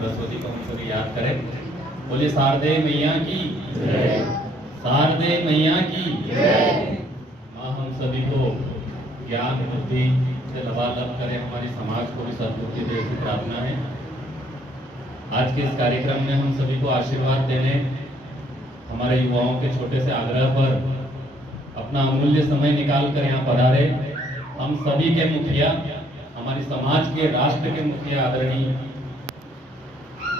सरस्वती को हम सभी याद करें। बोलिए शारदे मैया की जय, शारदे मैया की जय। माँ हम सभी को ज्ञान बुद्धि से लबालब करे, हमारी समाज को भी सद्बुद्धि दे, ऐसी प्रार्थना है। आज के इस कार्यक्रम में हम सभी को आशीर्वाद देने हमारे युवाओं के छोटे से आग्रह पर अपना अमूल्य समय निकाल कर यहाँ पधारे हम सभी के मुखिया, हमारी समाज के, राष्ट्र के मुखिया आदरणीय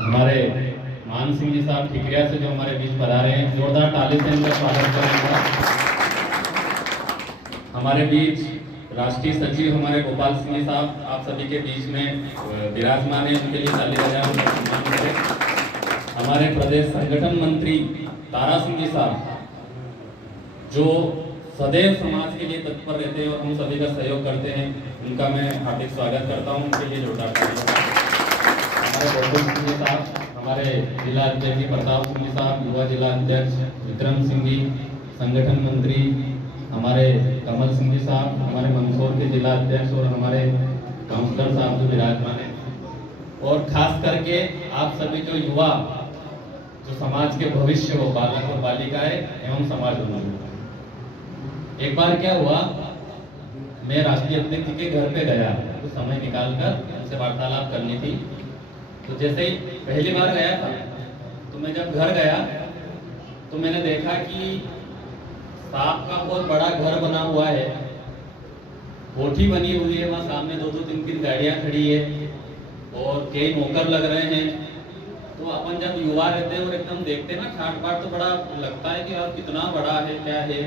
हमारे मान सिंह जी साहब ठिकरिया से जो हमारे बीच पधारे हैं, जोरदार ताली से इनका स्वागत करूंगा। हमारे बीच राष्ट्रीय सचिव हमारे गोपाल सिंह जी साहब आप सभी के बीच में विराजमान है, उनके लिए ताली बजाएं, उनका सम्मान करें। हमारे प्रदेश संगठन मंत्री तारा सिंह जी साहब जो सदैव समाज के लिए तत्पर रहते हैं और हम सभी का सहयोग करते हैं, उनका मैं हार्दिक स्वागत करता हूं, उनके लिए जोरदार ताली। हमारे गौतम सिंह जी साहब, हमारे जिला अध्यक्ष प्रताप सिंह जी साहब, युवा जिला अध्यक्ष विक्रम सिंह जी, संगठन मंत्री हमारे कमल सिंह जी साहब, हमारे मंदसौर के जिला अध्यक्ष और हमारे काउंसलर साहब जो विराजमान है, और खास करके आप सभी जो युवा, जो समाज के भविष्य हो, बालक और बालिकाएं एवं समाज बंधु। एक बार क्या हुआ, मैं राष्ट्रीय अध्यक्ष के घर पे गया, तो समय निकालकर उनसे वार्तालाप करनी थी। तो जैसे ही पहली बार गया था, तो मैं जब घर गया तो मैंने देखा कि साहब का बहुत बड़ा घर बना हुआ है, कोठी बनी हुई है, वहाँ सामने दो दो तीन तीन गाड़ियाँ खड़ी है और कई नौकर लग रहे हैं। तो अपन जब युवा रहते हैं और एकदम देखते हैं ना ठाट बाट, तो बड़ा लगता है कि यार कितना बड़ा है, क्या है।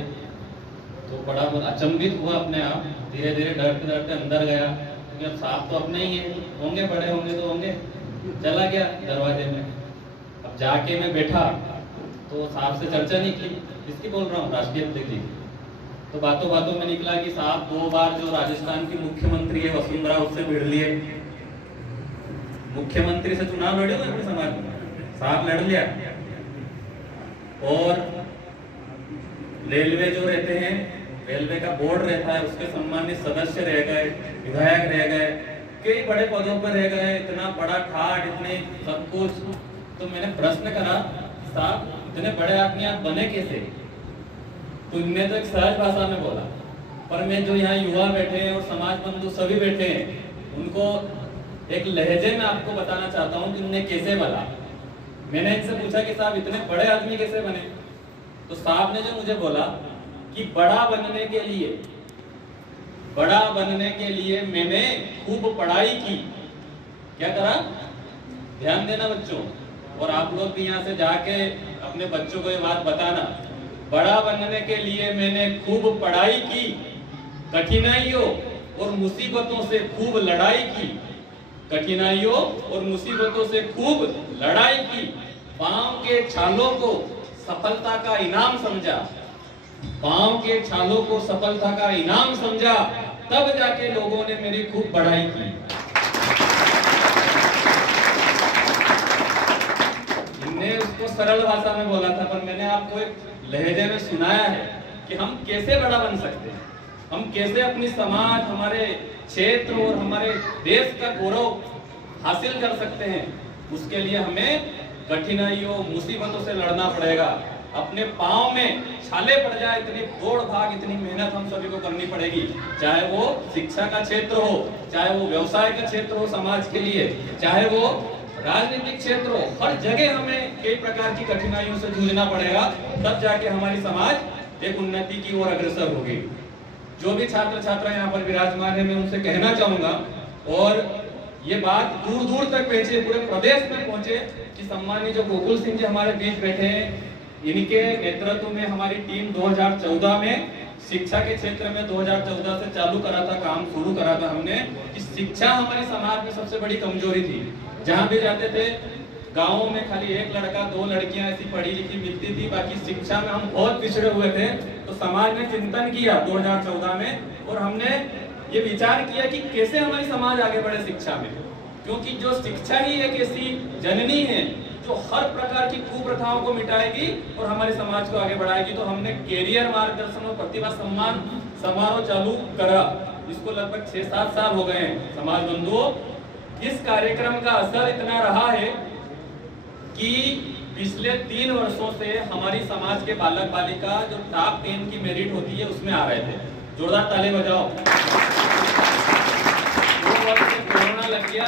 तो बड़ा अचंभित हुआ अपने आप, धीरे धीरे डरते डरते अंदर गया, क्योंकि अब साहब तो अपने ही होंगे, बड़े होंगे तो होंगे। चला गया दरवाजे में, अब जाके मैं बैठा तो साहब से चर्चा नहीं की, किसकी बोल रहा हूँ, राष्ट्रीय अध्यक्ष जी। तो बातों बातों में निकला कि साहब 2 बार जो राजस्थान की मुख्यमंत्री है वसुंधरा, उससे भिड़ लिए, मुख्यमंत्री से चुनाव लड़े हुए अपने समाज में, साहब लड़ लिया। और रेलवे जो रहते हैं, रेलवे का बोर्ड रहता है, उसके सम्मानित सदस्य रह गए, विधायक रह गए, कई बड़े पदों पर रह गए, इतना बड़ा ठाट, इतने सब कुछ। तो मैंने प्रश्न करा, साहब इतने बड़े आदमी आप बने कैसे? तो इनने तो एक सहज भाषा में बोला, पर मैं जो यहाँ युवा बैठे हैं और समाज बंधु सभी बैठे हैं, उनको एक लहजे में आपको बताना चाहता हूँ कि उन्हें कैसे बोला। मैंने इनसे पूछा कि साहब इतने बड़े आदमी कैसे बने? तो साहब ने जो मुझे बोला कि बड़ा बनने के लिए मैंने खूब पढ़ाई की। क्या करा? ध्यान देना बच्चों, और आप लोग भी यहाँ से जाके अपने बच्चों को ये बात बताना। बड़ा बनने के लिए मैंने खूब पढ़ाई की, कठिनाइयों और मुसीबतों से खूब लड़ाई की, कठिनाइयों और मुसीबतों से खूब लड़ाई की, पांव के छालों को सफलता का इनाम समझा, पांव के छालों को सफलता का इनाम समझा, तब जाके लोगों ने मेरी खूब पढ़ाई की। इनने उसको सरल भाषा में बोला था, पर मैंने आपको एक लहजे में सुनाया है कि हम कैसे बड़ा बन सकते हैं, हम कैसे अपनी समाज, हमारे क्षेत्र और हमारे देश का गौरव हासिल कर सकते हैं। उसके लिए हमें कठिनाइयों, मुसीबतों से लड़ना पड़ेगा। अपने पांव में छाले पड़ जाए, इतनी दौड़ भाग, इतनी मेहनत हम सभी को करनी पड़ेगी, चाहे वो शिक्षा का क्षेत्र हो, चाहे वो व्यवसाय का क्षेत्र हो समाज के लिए, चाहे वो राजनीतिक क्षेत्र हो। हर जगह हमें कई प्रकार की कठिनाइयों से जूझना पड़ेगा, तब जाके हमारी समाज एक उन्नति की ओर अग्रसर होगी। जो भी छात्र छात्रा यहाँ पर विराजमान है, मैं उनसे कहना चाहूंगा, और ये बात दूर दूर तक पहुंचे, पूरे प्रदेश में पहुंचे, कि सम्मानित जो गोकुल सिंह जी हमारे बीच बैठे हैं, इनके नेतृत्व में हमारी टीम 2014 में शिक्षा के क्षेत्र में 2014 से चालू करा था, काम शुरू करा था हमने, कि शिक्षा हमारे समाज में सबसे बड़ी कमजोरी थी। जहां भी जाते थे, गाँवों में खाली एक लड़का, 2 लड़कियां ऐसी पढ़ी लिखी मिलती थी, बाकी शिक्षा में हम बहुत पिछड़े हुए थे। तो समाज ने चिंतन किया 2014 में, और हमने ये विचार किया कि कैसे हमारी समाज आगे बढ़े शिक्षा में, क्योंकि जो शिक्षा ही एक ऐसी जननी है जो हर प्रकार की कुप्रथाओं को मिटाएगी और हमारे समाज को आगे बढ़ाएगी। तो हमने कैरियर मार्गदर्शन और प्रतिभा सम्मान समारोह चालू करा, इसको लगभग 6-7 साल हो गए हैं समाज बंधुओं। इस कार्यक्रम का असर इतना रहा है कि पिछले 3 वर्षों से हमारी समाज के बालक बालिका जो टॉप 10 की मेरिट होती है उसमें आ रहे थे। जोरदार ताली बजाओ। 2 वर्ष से कोरोना लग गया,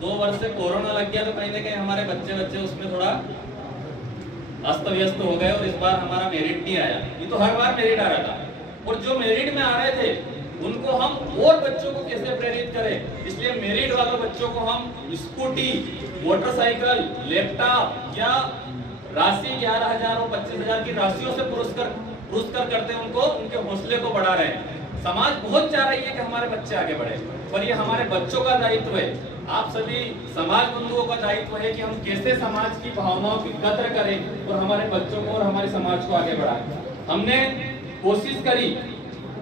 2 वर्ष से कोरोना लग गया, तो कहीं ना कहीं हमारे बच्चे उसमें थोड़ा अस्त व्यस्त हो गए और इस बार हमारा मेरिट नहीं आया। ये तो हर बार मेरिट आ रहा था, और जो मेरिट में आ रहे थे उनको हम और बच्चों को कैसे प्रेरित करें, इसलिए मेरिट वाले बच्चों को हम स्कूटी, मोटरसाइकिल, लैपटॉप या राशि 11,000 और 25,000 की राशियों से पुरस्कार करते हैं, उनको उनके हौसले को बढ़ा रहे हैं। समाज बहुत चाह रही है कि हमारे बच्चे आगे बढ़े, पर ये हमारे बच्चों का दायित्व है, आप सभी समाज बंधुओं का दायित्व है कि हम कैसे समाज की भावनाओं की कद्र करें और हमारे बच्चों को और हमारे समाज को आगे बढ़ाएं। हमने कोशिश करी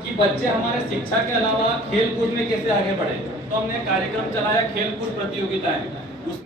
कि बच्चे हमारे शिक्षा के अलावा खेल कूद में कैसे आगे बढ़े, तो हमने कार्यक्रम चलाया खेल कूद प्रतियोगिताएं।